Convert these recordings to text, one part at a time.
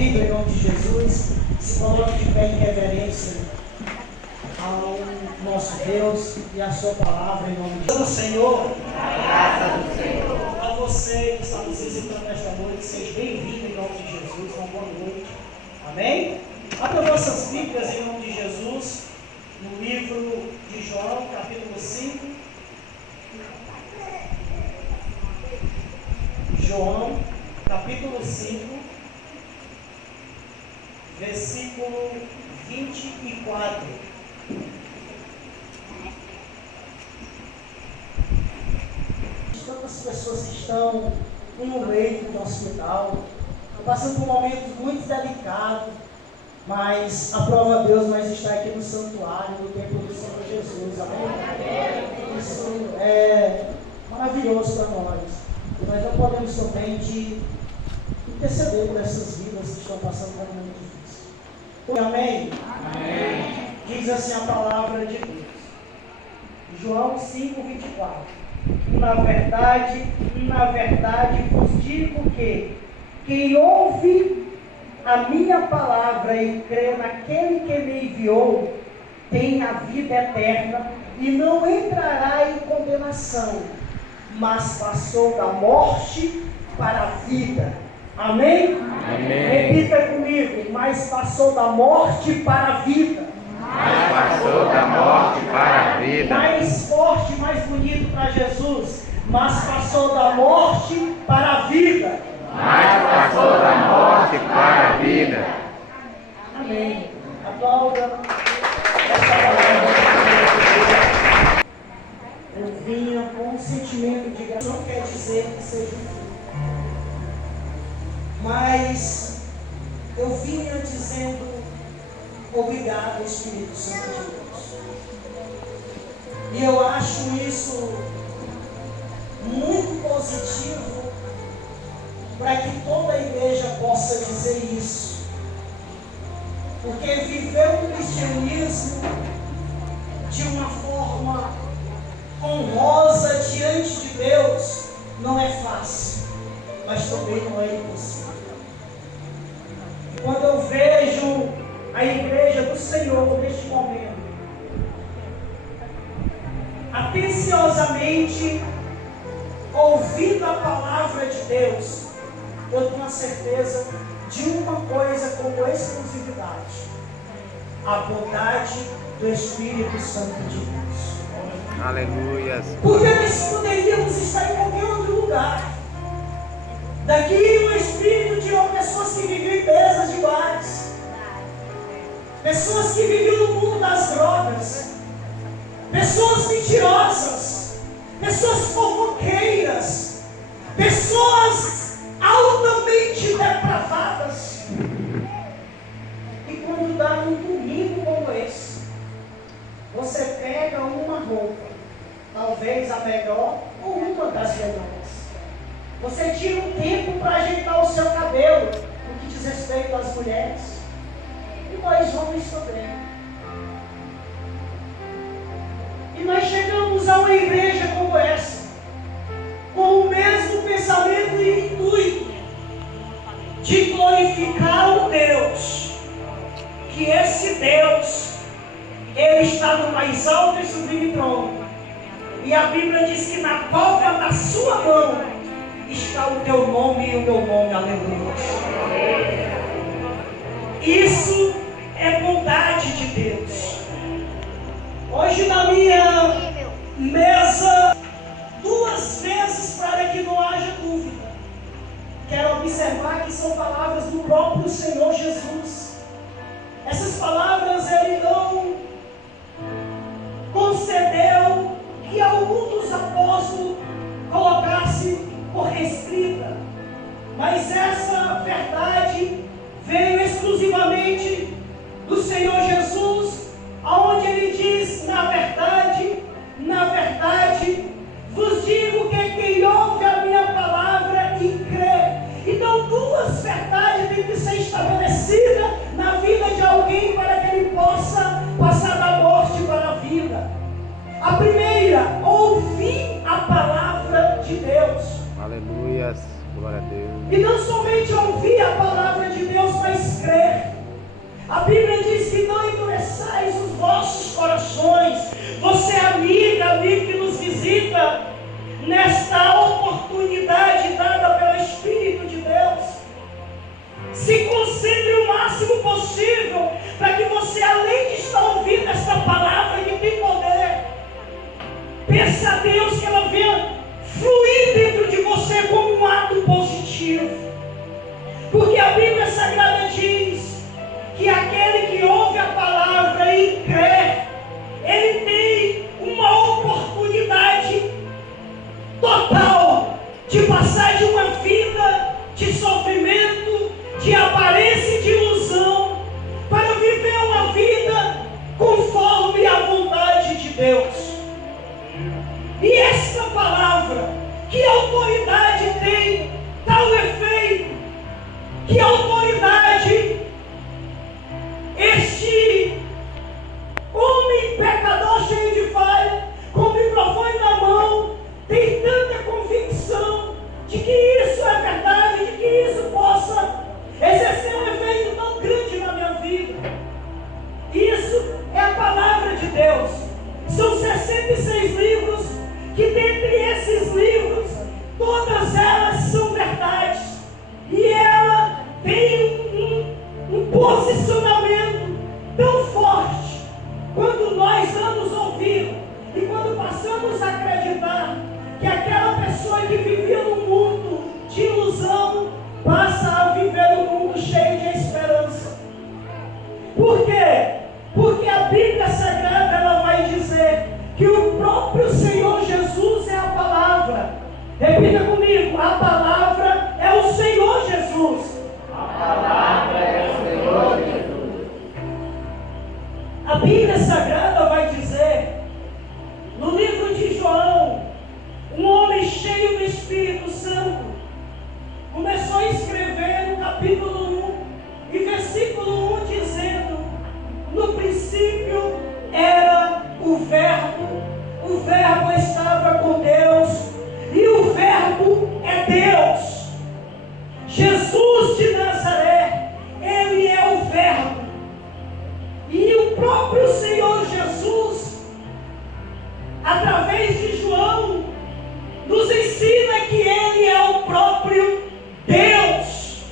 Bíblia em nome de Jesus, se coloque de pé em reverência ao nosso Deus e à sua palavra em nome de Jesus. Senhor, a você que está nos visitando nesta noite, seja bem-vindo em nome de Jesus, uma boa noite. Amém? Abra vossas Bíblias em nome de Jesus, no livro de João, capítulo 5. João, capítulo 5, versículo 24. Tantas pessoas que estão em um leito do hospital, passando por um momento muito delicado, mas aprova a Deus, mas está aqui no santuário, no templo do Senhor Jesus, amém? Isso é maravilhoso para nós. E nós não podemos somente interceder por essas vidas que estão passando por um momento difícil. Amém? Amém? Diz assim a palavra de Deus. João 5, 24. Na verdade vos digo que quem ouve a minha palavra e crê naquele que me enviou, tem a vida eterna e não entrará em condenação, mas passou da morte para a vida. Amém? Amém. Repita comigo, mas passou da morte para a vida. Mas passou da morte para a vida. Mais forte, mais bonito para Jesus. Mas passou da morte para a vida. Mas passou da morte para a vida. Amém. Aplauda essa palavra. Eu vinha com um sentimento de gratidão, não quer dizer que seja mas eu vinha dizendo obrigado, Espírito Santo de Deus. E eu acho isso muito positivo para que toda a igreja possa dizer isso. Porque viver o cristianismo de uma forma honrosa diante de Deus não é fácil, mas também não é impossível. Quando eu vejo a igreja do Senhor neste momento, atenciosamente ouvindo a palavra de Deus, eu tenho a certeza de uma coisa como exclusividade: a bondade do Espírito Santo de Deus. Aleluia. Porque nós poderíamos estar em qualquer outro lugar. Daqui o Espírito tirou pessoas que viviam em mesas de bares, pessoas que viviam no mundo das drogas, pessoas mentirosas, pessoas fofoqueiras, pessoas altamente depravadas. E quando dá um domingo como esse, você pega uma roupa, talvez a melhor ou uma das melhores. Você tira um tempo para ajeitar o seu cabelo, no que diz respeito às mulheres, e nós homens também. E nós chegamos a uma igreja como essa, com o mesmo pensamento e intuito de glorificar o Deus, que esse Deus, Ele está no mais alto e sublime trono, e a Bíblia diz que na palma da sua mão está o teu nome e o meu nome, aleluia. Isso é bondade de Deus. Hoje na minha mesa, 2 vezes, para que não haja dúvida, quero observar que são palavras do próprio Senhor Jesus. Essas palavras Ele não concedeu que algum dos apóstolos colocasse por escrita, mas essa verdade veio exclusivamente do Senhor Jesus, aonde Ele diz: na verdade, vos digo que quem ouve a minha palavra e crê. Então 2 verdades têm que ser estabelecidas na vida de alguém para que ele possa passar da morte para a vida. A primeira, ouvir a palavra de Deus. Aleluia, glória a Deus. E não somente ouvir a palavra de Deus, mas A Bíblia diz que não endureçais os vossos corações. Você, amiga, amigo que nos visita, nesta oportunidade dada pelo Espírito de Deus, se concentre o máximo possível para que você, além de estar ouvindo esta palavra que tem poder, peça a Deus que ela venha fluir dentro de você como um ato positivo. Porque a Bíblia Sagrada diz que aquele que ouve a palavra e crê, ele tem uma oportunidade total de passar de uma vida de sofrimento, de aparência e de ilusão, para viver uma vida conforme a vontade de Deus. E esta palavra, que autoridade tem tal efeito? Que autoridade este homem pecador cheio de falha, com o microfone na mão, tem tanta convicção de que isso é verdade, de que isso possa exercer um efeito tão grande na minha vida? Isso é a palavra de Deus. São 66 livros, que dentre esses livros, todas elas são verdades. E ela tem um posicionamento tão forte quando nós vamos ouvir e quando passamos a acreditar que aquela pessoa que vivia num mundo de ilusão passa a viver num mundo cheio de esperança. Por quê? Porque a Bíblia Sagrada ela vai dizer que o próprio Senhor Jesus é a palavra. Repita comigo: a palavra é o Senhor Jesus. A palavra é o Senhor Jesus. A Bíblia Sagrada vai dizer, no livro de João, um homem cheio do Espírito Santo começou a escrever no capítulo 1 e versículo 1 dizendo: no princípio era o Verbo estava com Deus e o Verbo é Deus. Jesus de Nazaré, Ele é o Verbo. E o próprio Senhor Jesus, através de João, nos ensina que Ele é o próprio Deus.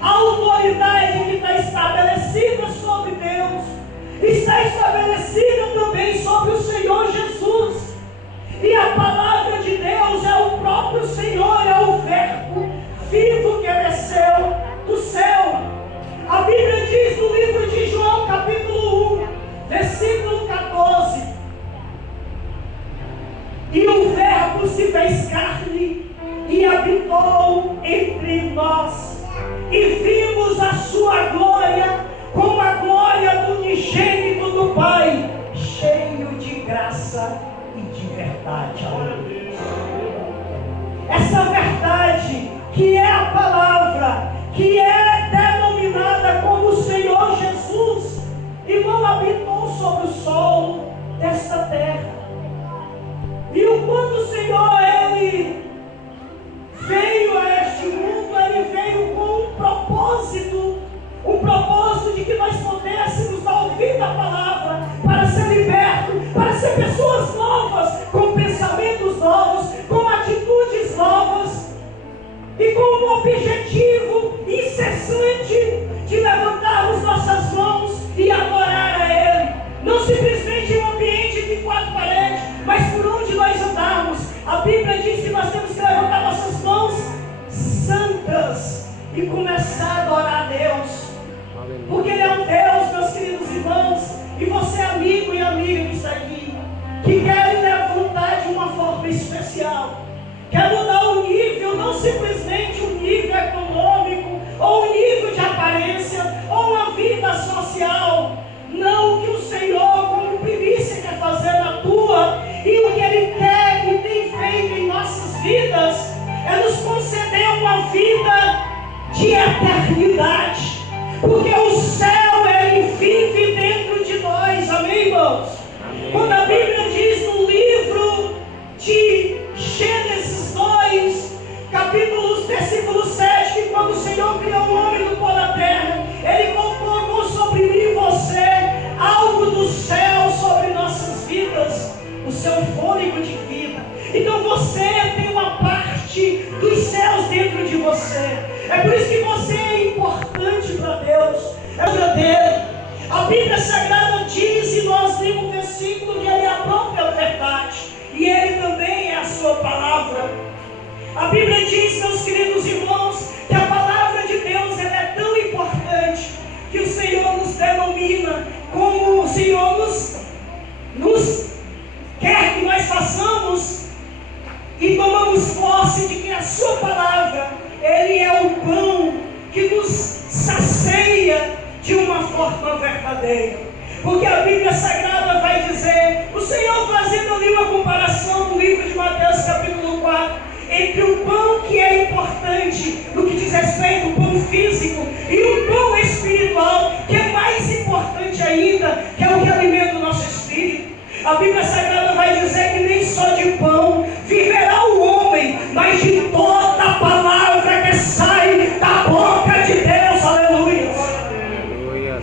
A autoridade que está estabelecida sobre Deus está estabelecida também sobre o Senhor Jesus. E a palavra de Deus é o próprio Senhor, é o Verbo vivo que desceu do céu. A Bíblia diz no livro de João, capítulo 1, versículo 14: e o Verbo se fez carne e habitou entre nós, e vimos a sua glória, como a glória do unigênito do Pai, cheio de graça e de verdade. Essa verdade, que é a palavra, que é denominada como o Senhor Jesus, irmão, habitou sobre o solo desta terra. E quando o Senhor, Ele veio a este mundo, Ele veio com um propósito de que nós pudéssemos ouvir a palavra, para ser libertos, para ser pessoas novas, com pensamentos novos, com atitudes novas, e com um objetivo incessante de levantarmos nossas mãos e adorar a Ele. Não simplesmente em um ambiente de quatro paredes, mas por onde nós andarmos. A Bíblia diz que nós temos que levantar nossas mãos santas e começar a adorar a Deus. Porque Ele é um Deus, meus queridos irmãos, e você, amigo e amiga que está aqui, que quer levantar de uma forma especial, quer mudar o nível, não simplesmente um nível econômico, ou um nível de aparência, ou uma vida social. Não, o que o Senhor, como primícia, quer fazer na tua, e o que Ele quer e tem feito em nossas vidas, é nos conceder uma vida de eternidade. Porque o céu, Ele vive dentro de nós, amém, irmãos? Amém. Quando a Bíblia diz no livro de Gênesis 2, versículo 7, que quando o Senhor criou o homem do pó da terra, Ele colocou sobre mim cadeia. Porque a Bíblia Sagrada vai dizer, o Senhor fazendo ali uma comparação no livro de Mateus capítulo 4, entre o pão que é importante no que diz respeito ao pão físico e o pão espiritual, que é mais importante ainda, que é o que alimenta o nosso espírito. A Bíblia Sagrada vai dizer que nem só de pão viverá o homem, mas de toda a palavra que sai da boca de Deus. Aleluia!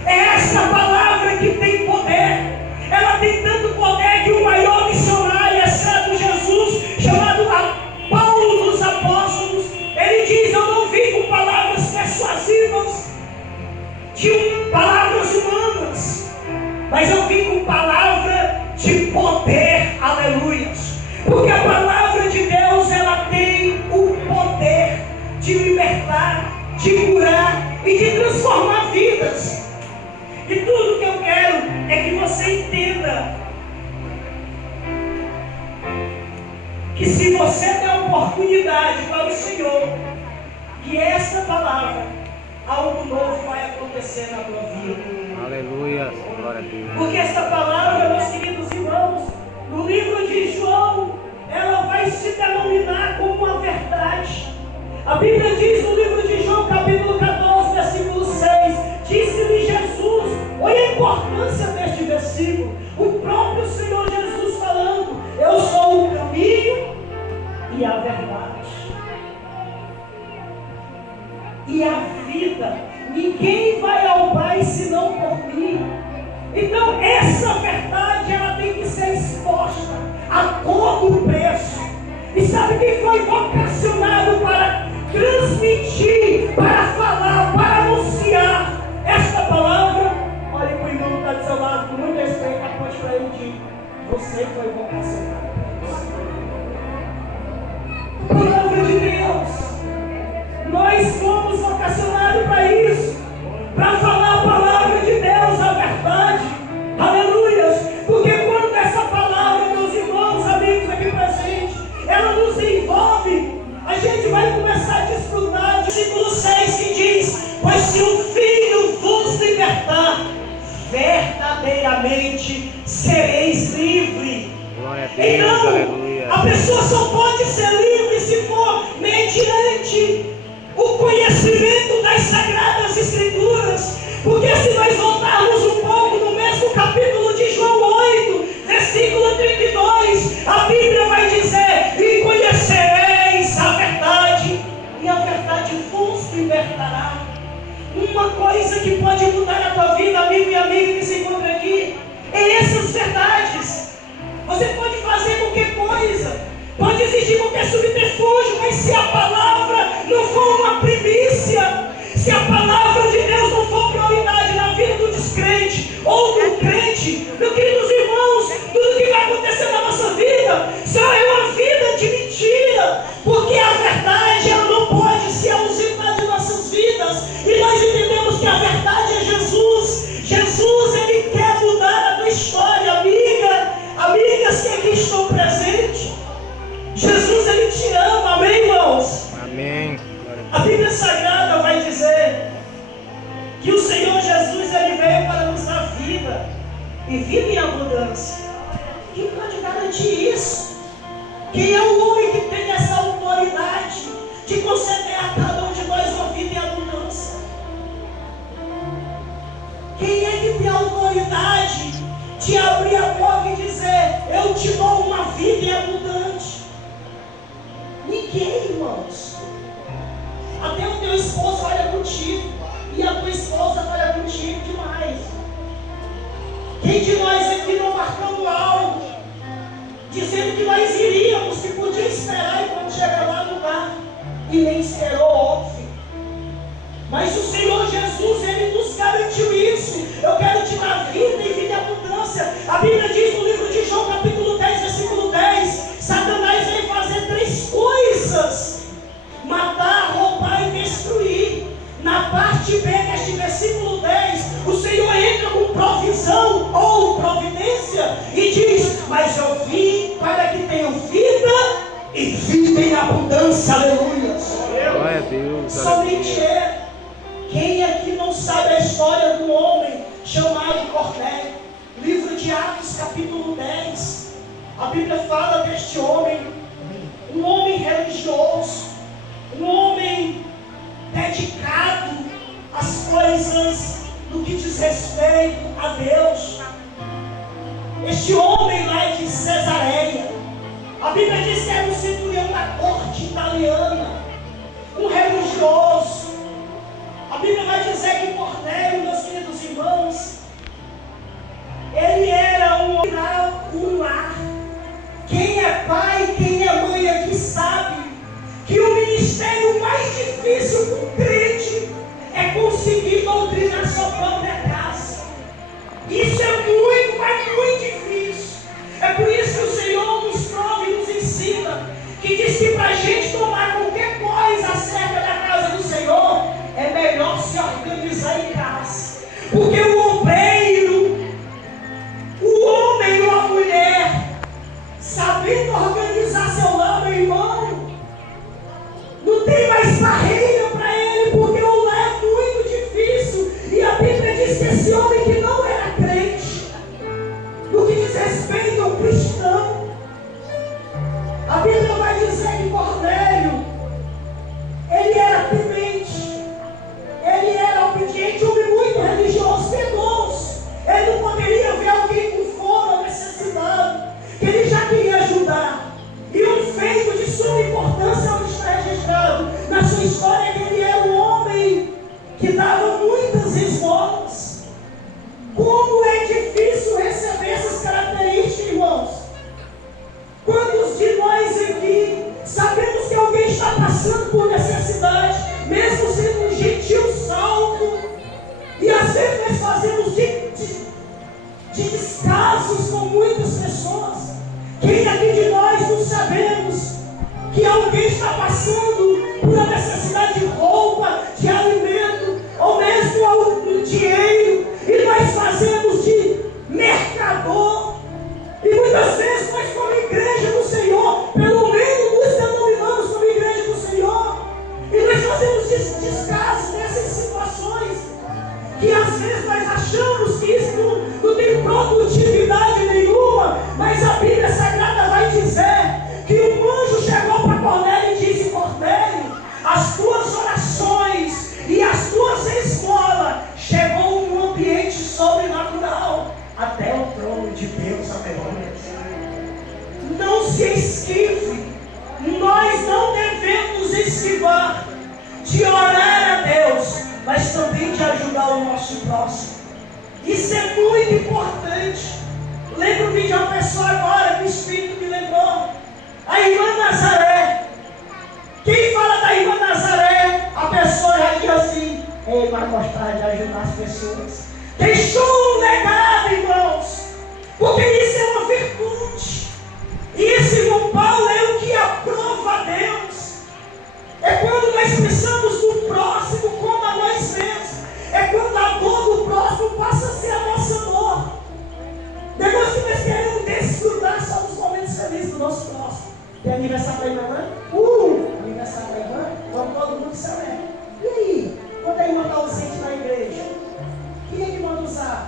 É essa palavra que tem poder. Ela tem tanto poder que o maior missionário, exceto Jesus, chamado Paulo dos Apóstolos, ele diz: eu não vim com palavras persuasivas, de palavras humanas, mas eu vim com palavra de poder. Aleluia! Porque a palavra de Deus, ela tem o poder de libertar, de curar e de transformar vidas. E tudo que eu quero é que você entenda que se você der oportunidade para o Senhor, que esta palavra, algo novo vai acontecer na tua vida. Aleluia, glória a Deus. Porque esta palavra, meus queridos irmãos, no livro de João, ela vai se denominar como uma verdade. A Bíblia diz no livro de João, capítulo 14, versículo 6, disse-lhe Jesus, olha a importância deste versículo, o próprio Senhor Jesus falando, eu sou o caminho e a verdade e a vida, ninguém vai ao Pai senão por mim. Então essa verdade, ela tem que ser exposta a todo preço. E sabe quem foi vocacionado para transmitir, para falar, para anunciar esta palavra? Olha para o irmão que está do seu lado, com muito respeito, aponte para ele e diga: você foi vocacionado para isso. Palavra de Deus. Nós fomos vocacionados para isso, para falar a palavra de Deus, a verdade. Aleluia! Porque quando essa palavra, meus irmãos, amigos aqui presentes, ela nos envolve, a gente vai começar a desfrutar. Versículo 6 que diz: pois se o Filho vos libertar, verdadeiramente sereis livres. Glória a Deus, então, aleluia. A pessoa só pode ser livre se for mediante o conhecimento das Sagradas Escrituras. Porque se nós voltarmos um pouco no mesmo capítulo de João 8, versículo 32, a Bíblia vai dizer: e conhecereis a verdade, e a verdade vos libertará. Uma coisa que pode mudar a tua vida, amigo e amiga que se encontra aqui, é essas verdades. Você pode fazer qualquer coisa, pode existir qualquer subterfúgio, mas se a palavra não for uma primícia, se a palavra de Deus não for prioridade na vida do descrente ou do crente, meus queridos irmãos, tudo que vai acontecer na nossa vida só é uma vida de mentira, porque a verdade, ela não pode se ausentar de nossas vidas. E nós entendemos que a verdade é Jesus. Jesus, ele quer mudar a tua história, amigas que aqui estão presentes. Jesus, ele te ama, amém, irmãos? Amém. A Bíblia Sagrada vai dizer que o Senhor Jesus, ele veio para nos dar vida, e vida em abundância. Quem pode garantir isso? Quem é o homem que tem essa autoridade de conceder a cada um de nós uma vida em abundância? Quem é que tem a autoridade de abrir a boca e dizer: eu te dou uma vida em abundante? Ninguém, irmãos. Até o teu esposo olha contigo, e a tua esposa olha contigo demais. Quem de nós aqui não marcando algo, dizendo que nós iríamos, que podia esperar, e quando chegar lá no lugar, e nem esperou, óbvio. Mas o Senhor Jesus, ele nos garantiu isso. Eu quero te dar vida e vida em abundância. A Bíblia diz no livro de João, capítulo 10, versículo 10, Satanás veio fazer 3 coisas: matar, roubar e destruir. Na parte B deste versículo 10, o Senhor entra com provisão ou providência e diz: mas eu vim para que tenham vida e vida em abundância. Aleluia. Glória a Deus. Somente é. Quem aqui não sabe a história do homem chamado Cornélio. Livro de Atos, capítulo 10. A Bíblia fala deste homem, um homem religioso, um homem dedicado às coisas no que diz respeito a Deus. Este homem lá de Cesareia, a Bíblia diz que era um centurião da corte italiana, um religioso. A Bíblia vai dizer que Cornélio, meus queridos irmãos, ele era um lar. Quem é pai, quem é mãe aqui sabe que o ministério mais difícil para um crente é conseguir doutrinar sua própria casa. Isso é muito, mas muito difícil. É por isso que o Senhor nos prova e nos ensina, que diz que para a gente tomar qualquer coisa acerca da casa do Senhor, é melhor se organizar em casa. Porque o obreiro, o homem ou a mulher, sabendo organizar seu lar, meu irmão, não tem mais barreira para ele, porque o lar é muito difícil. E a Bíblia diz que esse homem que não era crente, no que diz respeito ao cristão, a Bíblia vai dizer que Cornélio, ele era temente, ele era obediente, um homem muito religioso, piedoso. Ele não poderia ver alguém com fome ou necessidade, que ele já queria ajudar. E um feito de suma importância, onde está registrado na sua história, que ele era um homem que dava muitas esmolas. Como é difícil receber essas características, irmãos. Quantos de nós aqui sabemos que alguém está passando por necessidade, mesmo sendo um gentil salvo, e às vezes nós fazemos de descasos com muitas pessoas? Quem aqui de nós não sabemos que alguém está passando por uma necessidade de roupa, de alimento, ou mesmo de dinheiro, e nós fazemos de mercador? E muitas vezes nós, como igreja do Senhor, pelo menos nos denominamos como igreja do Senhor, e nós fazemos descaso nessas situações, que às vezes nós achamos que isso não tem produtividade nenhuma, mas a Bíblia Sagrada vai dizer que um anjo chegou para Cornélio e disse: Cornélio, as tuas orações e as tuas esmolas chegou num ambiente sobrenatural até o trono de Deus, aleluia. Não se esquive, nós não devemos esquivar de orar a Deus, mas também de ajudar o nosso próximo. Isso é muito importante. Lembro-me de uma pessoa agora que o Espírito me lembrou, a irmã Nazaré. Quem fala da irmã Nazaré, a pessoa já diz assim: ei, vai gostar de ajudar as pessoas. Deixou um legado, irmãos, porque isso é uma virtude. E esse irmão Paulo é o que aprova a Deus. É quando nós pensamos no próximo como a nós mesmos. É quando a dor do próximo passa a ser a nossa dor. Depois que nós queremos desfrutar só dos momentos felizes do nosso próximo. Tem aniversário da irmã? Aniversário da irmã? Vamos todo mundo celebrar. E aí? Quando a irmã está ausente na igreja? Quem é que manda o zap?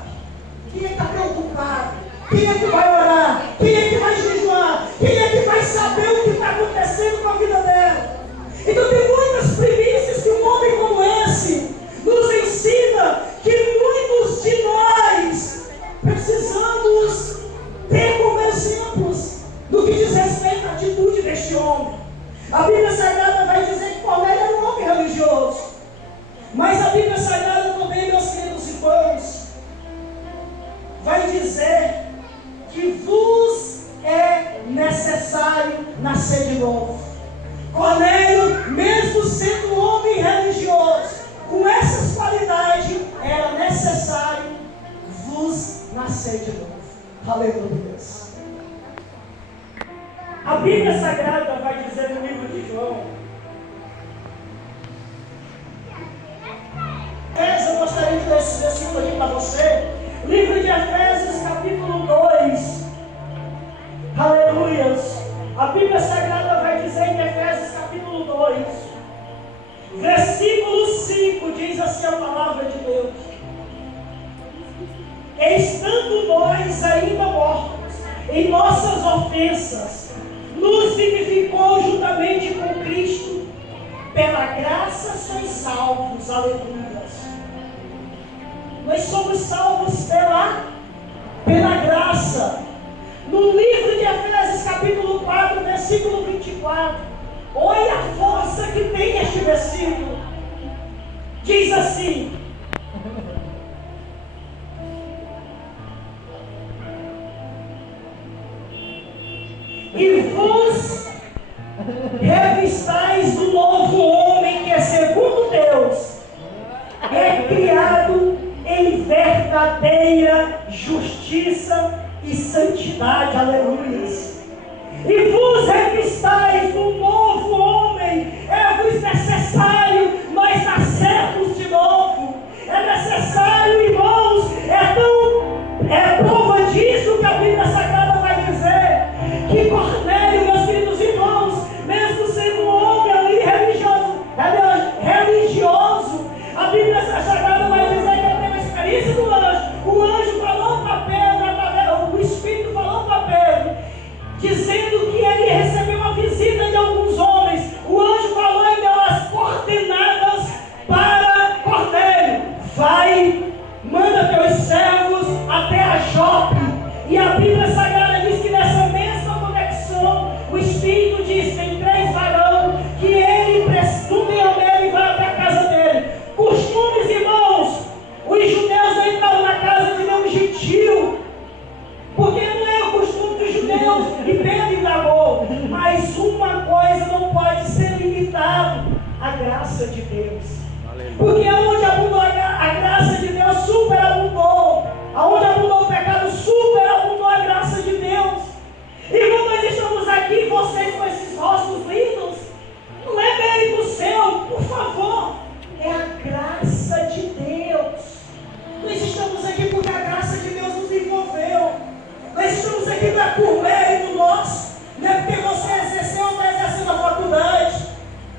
Quem é que está preocupado? Quem é que vai orar? Quem é que vai jejuar? Quem é que vai saber o que está acontecendo com a vida dela? Então tem muitas primícias que um homem como esse nos ensina, que muitos de nós precisamos ter como exemplos no que diz respeito à atitude deste homem. A Bíblia Sagrada vai dizer que Cornélio era um homem religioso, mas a Bíblia Sagrada também, meus queridos irmãos, vai dizer que vos é necessário nascer de novo. Cornélio, mesmo sendo um homem religioso, com essas qualidades, era necessário vos nascer de novo. Aleluia. A Bíblia Sagrada vai dizer no livro de João. Eu gostaria de ler esse versículo aqui para você. Livro de Efésios, capítulo 2. Aleluia. A Bíblia Sagrada vai dizer em Efésios, capítulo 2, versículo 5, diz assim a palavra de Deus: estássemos ainda mortos em nossas ofensas, nos vivificou juntamente com Cristo. Pela graça sois salvos, aleluia. Nós somos salvos pela graça. No livro de Efésios, capítulo 4, versículo 24, olha a força que tem este versículo. Diz assim: e vos revistais do novo homem que é segundo Deus, é criado em verdadeira justiça e santidade, aleluia. E vos revistais do novo homem. É-vos necessário nós nascermos de novo. É necessário, irmãos, é prova disso que a Bíblia Sagrada vai dizer, que Cornélio, meus queridos irmãos, mesmo sendo um homem ali religioso, a Bíblia Sagrada vai dizer que ele teve a experiência do anjo. O anjo falou para Pedro, o Espírito falou para Pedro, dizendo que ele recebeu uma visita de alguns homens. O anjo falou e deu as coordenadas para Cornélio: vai, manda teus servos até a Jope. E a Bíblia Sagrada diz que nessa mesma conexão, o Espírito diz: tem 3 varões que ele presumem nele e vai até a casa dele. Costumes, irmãos, os judeus não entravam na casa de nenhum gentil, porque não é o costume dos judeus, e Pedro indagou. Mas uma coisa não pode ser limitada: a graça de Deus. Porque onde abundou a graça de Deus, superabundou. Aonde abundou o pecado, superabundou a graça de Deus. Irmão, nós estamos aqui, vocês com esses rostos lindos, não é mérito seu, por favor, é a graça de Deus. Nós estamos aqui porque a graça de Deus nos envolveu. Nós estamos aqui não é por mérito nosso, não é porque você exerceu ou está exercendo a faculdade,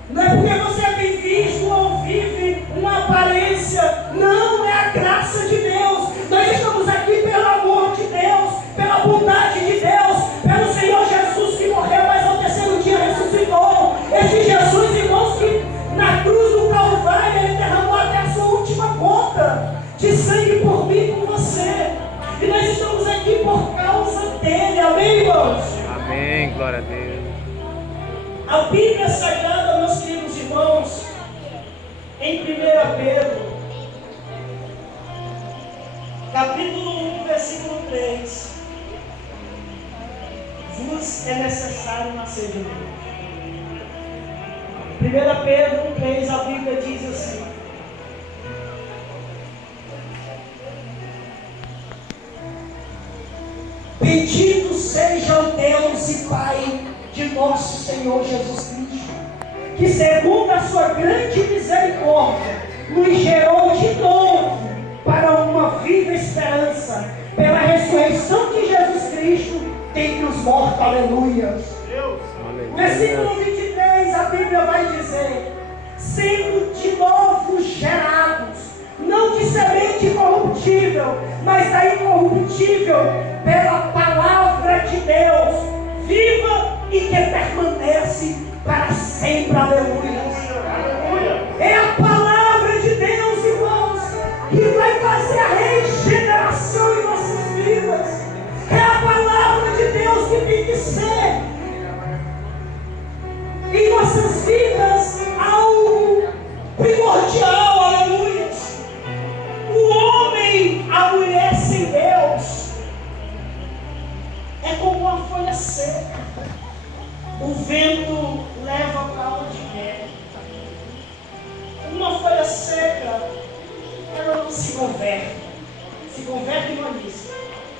não é porque você é bem visto ou vive uma aparência. Não, é a graça de Deus. Nós estamos aqui pelo amor de Deus, pela bondade de Deus, pelo Senhor Jesus que morreu, mas ao terceiro dia ressuscitou. Este Jesus, irmãos, que na cruz do Calvário ele derramou até a sua última gota de sangue por mim e por você. E nós estamos aqui por causa dele, amém, irmãos? Amém, glória a Deus. A Bíblia Sagrada, meus queridos irmãos, em 1 Pedro, capítulo 1, versículo 3, vos é necessário nascer de novo. 1 Pedro 1,3, a Bíblia diz assim: bendito seja o Deus e Pai de nosso Senhor Jesus Cristo, que segundo a sua grande misericórdia nos gerou de novo para uma viva esperança pela ressurreição de Jesus Cristo dentre os mortos, aleluia. Versículo 23, a Bíblia vai dizer: sendo de novo gerados, não de semente corruptível, mas da incorruptível, pela palavra de Deus, viva e que permanece para sempre, aleluia. É a palavra de Deus, irmãos, que vai fazer a regeneração em nossas vidas. É a palavra de Deus que tem que ser em nossas vidas algo primordial, aleluia. O homem, a mulher sem Deus é como uma folha seca. O vento leva para onde quer. Uma folha seca, ela não se converte. Se converte em manícia.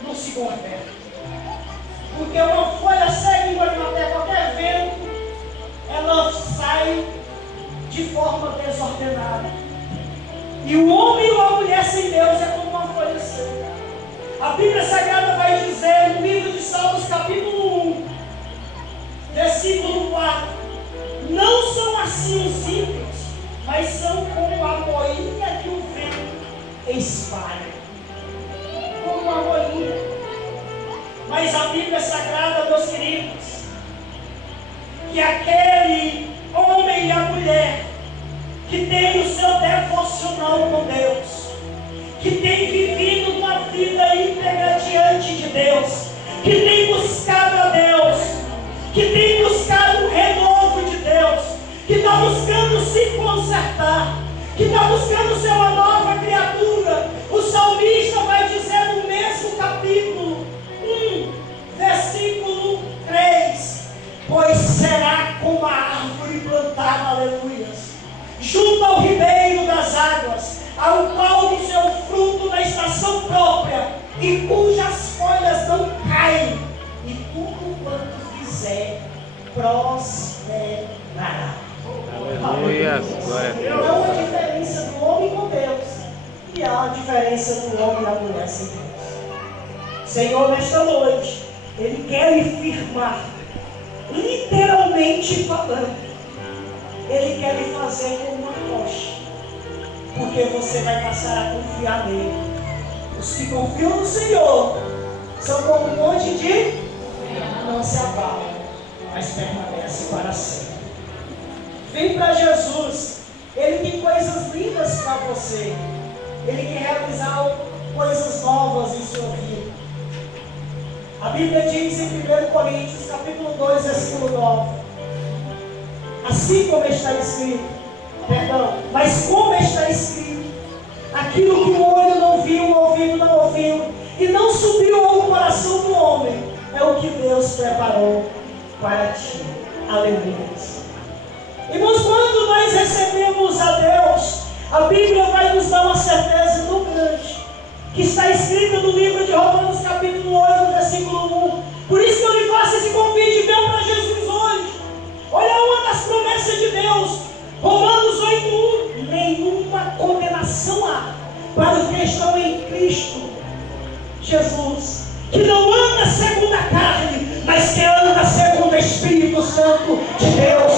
Não se converte. Porque uma folha seca, enquanto até qualquer vento, ela sai de forma desordenada. E o homem ou a mulher sem Deus é como uma folha seca. A Bíblia Sagrada vai dizer no livro de Salmos, capítulo 1, versículo 4: não são assim os ímpios, mas são como a moinha que o vento espalha. Como uma moinha. Mas a Bíblia Sagrada, meus queridos, que aquele homem e a mulher que tem o seu devocional com Deus, que tem vivido uma vida íntegra diante de Deus, que tem buscado a Deus, que tem buscado o renovo de Deus, que está buscando se consertar, que está buscando ser uma nova criatura. O salmista vai dizer no mesmo capítulo 1, versículo 3: pois será como a árvore plantada, aleluias, junto ao ribeiro das águas, ao qual do seu fruto na estação própria, e cujas folhas não caem, e tudo quanto fizer prosperará. Aleluia. Glória a Deus. Não há diferença do homem com Deus, e há a diferença do homem e da mulher sem Deus. Senhor, nesta noite, Ele quer lhe firmar, literalmente falando. Ele quer lhe fazer como uma rocha, porque você vai passar a confiar nele. Os que confiam no Senhor são como um monte de não se abalam, mas permanecem para sempre. Vem para Jesus. Ele tem coisas lindas para você. Ele quer realizar coisas novas em sua vida. A Bíblia diz em 1 Coríntios, capítulo 2, versículo 9: assim como está escrito, mas como está escrito, aquilo que o olho não viu, o ouvido não ouviu, e não subiu ao coração do homem, é o que Deus preparou para ti. Aleluia. Irmãos, quando nós recebemos a Deus, a Bíblia vai nos dar uma certeza tão grande, que está escrita no livro de Romanos, capítulo 8, versículo 1. Por isso que eu lhe faço esse convite: venha para Jesus hoje. Olha uma das promessas de Deus, Romanos 8:1: nenhuma condenação há para os que estão em Cristo Jesus, que não anda segundo a carne, mas que anda segundo o Espírito Santo de Deus.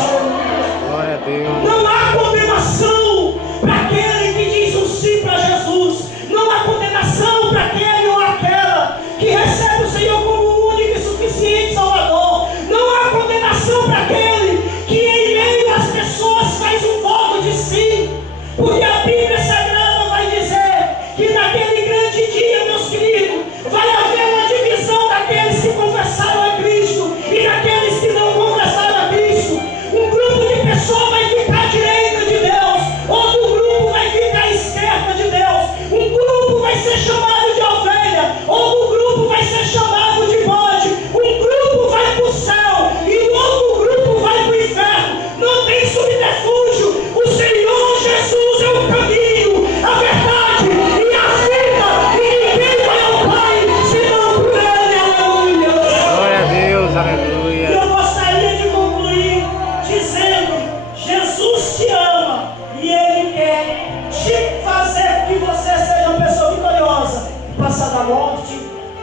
Glória a Deus. Não há condenação para aquele que diz um sim para Jesus. Não há condenação para aquele ou aquela que recebe o Senhor como o único e suficiente Salvador. Não há condenação para aquele que em meio às pessoas faz um voto de sim, porque a Bíblia Sagrada vai dizer que naquele grande dia, meus queridos, vai haver uma divisão daqueles que confessaram a Cristo e daqueles que não confessaram a Cristo. Um grupo de pessoas vai ficar à direita de Deus, outro grupo vai ficar à esquerda de Deus. Um grupo vai ser chamado de ovelha, outro grupo vai ser chamado de bode. Um grupo vai para o céu e o outro grupo vai para o inferno. Não tem subterfúgio. O Senhor Jesus é o caminho, a verdade e a vida, e ninguém vai ao Pai senão por Ele. Aleluia. Glória a Deus. Aleluia. E eu gostaria de concluir dizendo: Jesus te ama e Ele quer te fazer que você seja uma pessoa vitoriosa, passar da morte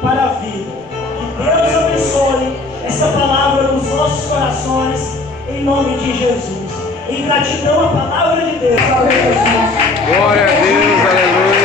para a vida. Que Deus abençoe essa palavra nos nossos corações, em nome de Jesus. Em gratidão à palavra de Deus. Amém, Jesus. Glória a Deus. Aleluia.